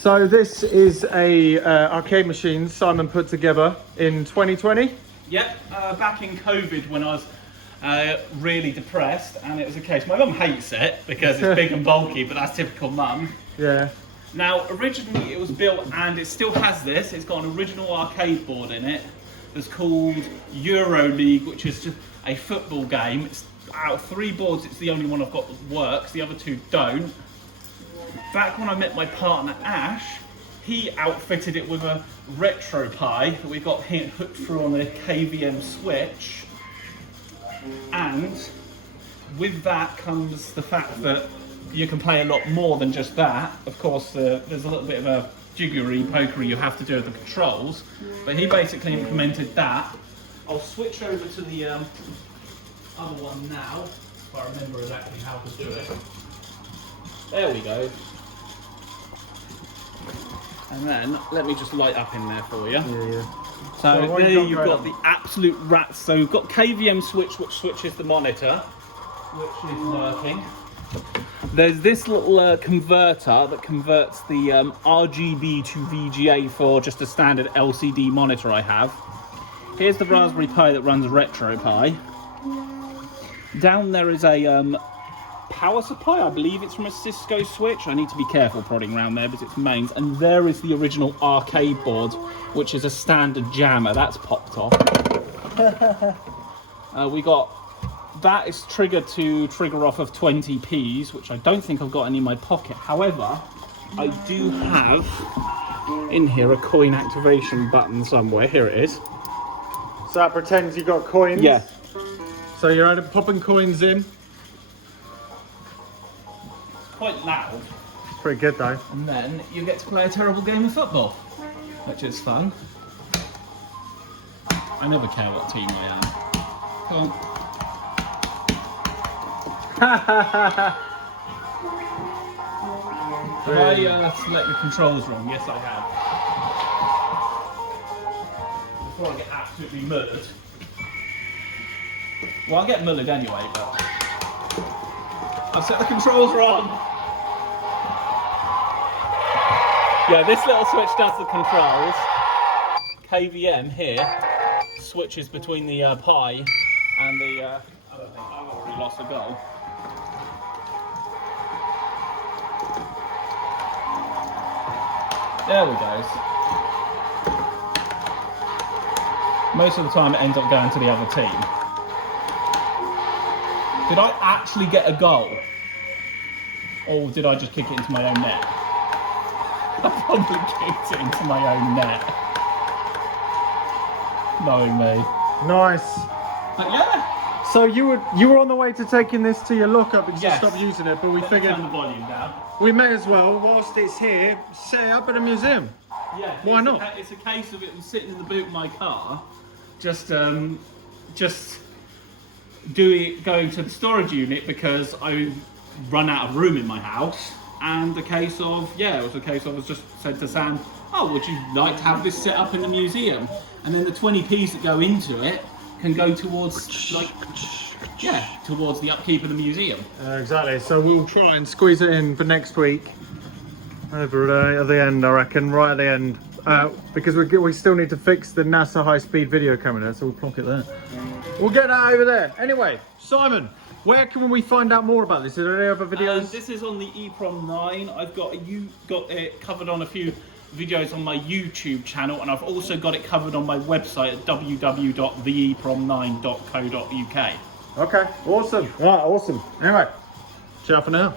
So this is a arcade machine Simon put together in 2020. Yep, back in COVID when I was really depressed, and it was a case. My mum hates it because it's big and bulky, but that's typical mum. Yeah. Now, originally it was built, and it still has this. It's got an original arcade board in it. It's called Euro League, which is just a football game. It's out of 3 boards, it's the only one I've got that works. The other 2 don't. Back when I met my partner Ash, he outfitted it with a RetroPie that we got hooked through on a KVM switch. And with that comes the fact that you can play a lot more than just that. Of course, there's a little bit of a jiggery pokery you have to do with the controls, but he basically implemented that. I'll switch over to the other one now, if I remember exactly how to do it. There we go. And then let me just light up in there for you. Yeah. So there you've got the absolute rats. So we've got KVM switch, which switches the monitor, which is working. There's this little converter that converts the RGB to VGA for just a standard LCD monitor I have. Here's the Raspberry Pi that runs RetroPie. Down there is a power supply. I believe it's from a Cisco switch. I need to be careful prodding around there because it's mains. And there is the original arcade board, which is a standard jammer. That's popped off. We got... That is triggered to trigger off of 20p's, which I don't think I've got any in my pocket. However, I do have in here a coin activation button somewhere. Here it is. So that pretends you got coins? Yeah. So you're popping coins in? It's quite loud. It's pretty good though. And then you get to play a terrible game of football, which is fun. I never care what team I am. Come on. Have I selected the controls wrong? Yes, I have. Before I get absolutely murdered. Well, I'll get murdered anyway, but I've set the controls wrong. Yeah, this little switch does the controls. KVM here switches between the Pi and the. I don't think I've already lost a goal. There we go. Most of the time it ends up going to the other team. Did I actually get a goal? Or did I just kick it into my own net? I probably kicked it into my own net. Knowing me. Nice. But yeah. So you were on the way to taking this to your lockup because Yes. you stopped using it, but we figured Turn the volume down. we may as well, whilst it's here, set it up at a museum. Yeah. Why not? It's a case of it was sitting in the boot of my car, just going to the storage unit because I run out of room in my house, and the case of it was a case of I was just said to Sam, oh, would you like to have this set up in the museum? And then the 20p's that go into it can go towards towards the upkeep of the museum. Exactly. So we'll try and squeeze it in for next week. Over at the end, I reckon, right at the end, because we still need to fix the NASA high-speed video camera, so we'll plonk it there. We'll get that over there. Anyway, Simon, where can we find out more about this? Is there any other videos? This is on the TheEprom9. I've got it covered on a few videos on my YouTube channel, and I've also got it covered on my website at www.TheEprom9.co.uk. Okay, awesome. Right, awesome. Anyway, ciao for now.